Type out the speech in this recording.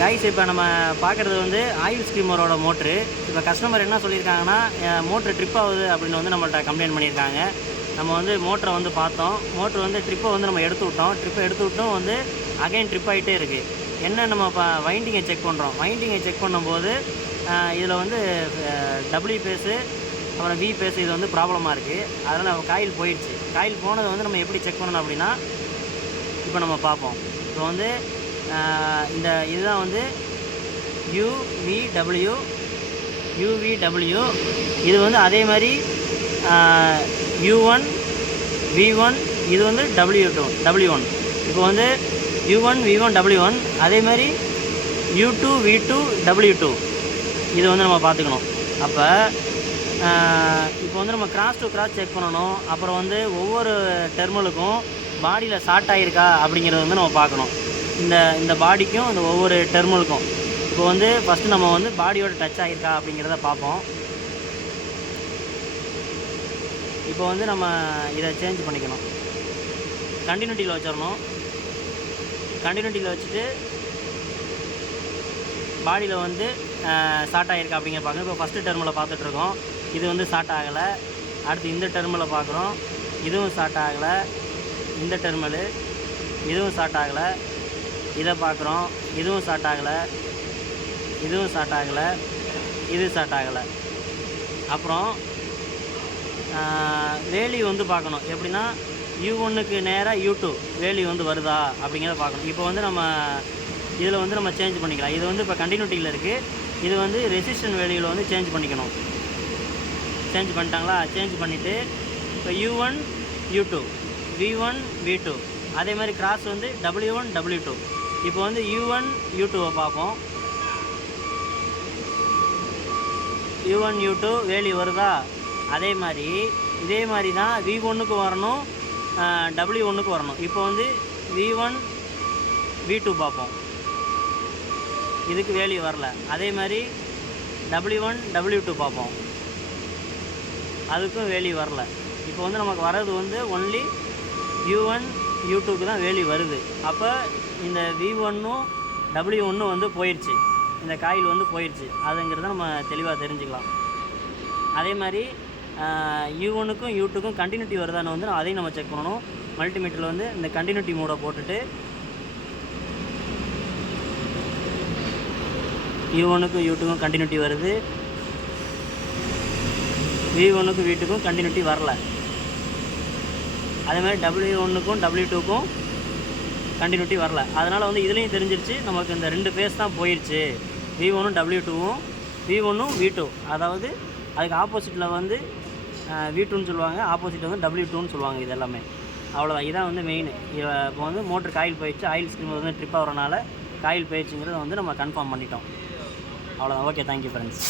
Guys இப்போ நம்ம பார்க்குறது வந்து ஆயில் ஸ்கீமரோட மோட்ரு. இப்போ கஸ்டமர் என்ன சொல்லியிருக்காங்கன்னா, மோட்ரு ட்ரிப் ஆகுது அப்படின்னு வந்து நம்மள்ட்ட கம்ப்ளைண்ட் பண்ணியிருக்காங்க. நம்ம வந்து மோட்டரை வந்து பார்த்தோம். மோட்ரு வந்து ட்ரிப்பை வந்து நம்ம எடுத்து விட்டோம். ட்ரிப்பை எடுத்து விட்டும் வந்து அகைன் ட்ரிப் ஆகிட்டே இருக்குது. என்ன நம்ம வைண்டிங்கை செக் பண்ணுறோம். வைண்டிங்கை செக் பண்ணும்போது இதில் வந்து டபிள்யூ பேஸு அப்புறம் வி பேஸு இது வந்து ப்ராப்ளமாக இருக்குது. அதனால் காயில் போயிடுச்சு. காயில் போனதை வந்து நம்ம எப்படி செக் பண்ணணும் அப்படின்னா, இப்போ நம்ம பார்ப்போம். இப்போ வந்து இதுதான் வந்து UVW. இது வந்து அதே மாதிரி U1 V1 இது வந்து W1. இப்போ வந்து U1 V1 W1 அதே மாதிரி U2 V2 W2 இது வந்து நம்ம பார்த்துக்கணும். அப்போ இப்போ வந்து நம்ம கிராஸ் டு கிராஸ் செக் பண்ணணும். அப்புறம் வந்து ஒவ்வொரு டெர்மலுக்கும் பாடியில் ஷார்ட் ஆகிருக்கா அப்படிங்கிறத வந்து நம்ம பார்க்கணும். இந்த பாடிக்கும் இந்த ஒவ்வொரு டெர்மலுக்கும் இப்போ வந்து ஃபஸ்ட்டு நம்ம வந்து பாடியோட டச் ஆகிருக்கா அப்படிங்கிறத பார்ப்போம். இப்போ வந்து நம்ம இதை சேஞ்ச் பண்ணிக்கணும். கண்டினியூட்டியில் வச்சிடணும். கண்டினியூட்டியில் வச்சுட்டு பாடியில் வந்து ஷார்ட் ஆகிருக்கா அப்படிங்கிற பார்க்கணும். இப்போ ஃபஸ்ட்டு டெர்மில் பார்த்துட்ருக்கோம். இது வந்து ஷார்ட் ஆகலை. அடுத்து இந்த டெர்மில் பார்க்குறோம். இதுவும் ஷார்ட் ஆகலை. இந்த டெர்மலு இதுவும் ஷார்ட் ஆகலை. இதை பார்க்குறோம். இதுவும் ஷார்ட் ஆகலை. இதுவும் ஷார்ட் ஆகலை. இது ஷார்ட் ஆகலை. அப்புறம் வேல்யூ வந்து பார்க்கணும். எப்படின்னா U1க்கு நேராக U2 வேல்யூ வந்து வருதா அப்படிங்கிறத பார்க்கணும். இப்போ வந்து நம்ம இதில் வந்து நம்ம சேஞ்ச் பண்ணிக்கலாம். இது வந்து இப்போ கண்டினியூட்டியில் இருக்குது. இது வந்து ரெசிஸ்டன்ட் வேல்யூவில் வந்து சேஞ்ச் பண்ணிக்கணும். சேஞ்ச் பண்ணிட்டாங்களா? சேஞ்ச் பண்ணிவிட்டு இப்போ U1 U2 V1 V2 அதே மாதிரி கிராஸ் வந்து W1 W2. இப்போ வந்து U1 U2வை பார்ப்போம். U1 U2 வேல்யூ வருதா? இதே மாதிரி தான் V1க்கு வரணும், W1க்கு வரணும். இப்போ வந்து V1 V2 பார்ப்போம். இதுக்கு வேல்யூ வரல. அதே மாதிரி W1 W2 பார்ப்போம். அதுக்கும் வேல்யூ வரல. இப்போ வந்து நமக்கு வர்றது வந்து ஒன்லி U1 U2க்கு தான் வேல்யூ வருது. அப்போ இந்த V1ம் W1ம் வந்து போயிடுச்சு. இந்த காயில் வந்து போயிடுச்சு. அதுங்கிறத நம்ம தெளிவாக தெரிஞ்சுக்கலாம். அதே மாதிரி U1க்கும் U2க்கும் கண்டினியூட்டி வருதான்னு வந்து அதையும் நம்ம செக் பண்ணணும். மல்டிமீட்டரில் வந்து இந்த கண்டினியூட்டி மோடை போட்டுட்டு U1க்கும் U2க்கும் கண்டினியூட்டி வருது. V1க்கும் V2க்கும் கண்டினியூட்டி வரல. அதே மாதிரி W1க்கும் W2க்கும் கண்டினியூட்டி வரல. அதனால் வந்து இதுலேயும் தெரிஞ்சிருச்சு நமக்கு இந்த 2 ஃபேஸ் தான் போயிடுச்சு. V1ம் W2வும் V1ம் V2. அதாவது அதுக்கு ஆப்போசிட்டில் வந்து V2ன்னு சொல்லுவாங்க, ஆப்போசிட்டில் வந்து W2ன்னு சொல்லுவாங்க. இது எல்லாமே அவ்வளோதான். இதான் வந்து மெயின். இப்போ வந்து மோட்ரு காயில் போயிடுச்சு. ஆயில் ஸ்கீம் வந்து ட்ரிப் ஆகிறனால காயில் போயிடுச்சுங்கிறத வந்து நம்ம கன்ஃபார்ம் பண்ணிட்டோம். அவ்வளோதான். Okay, thank you friends.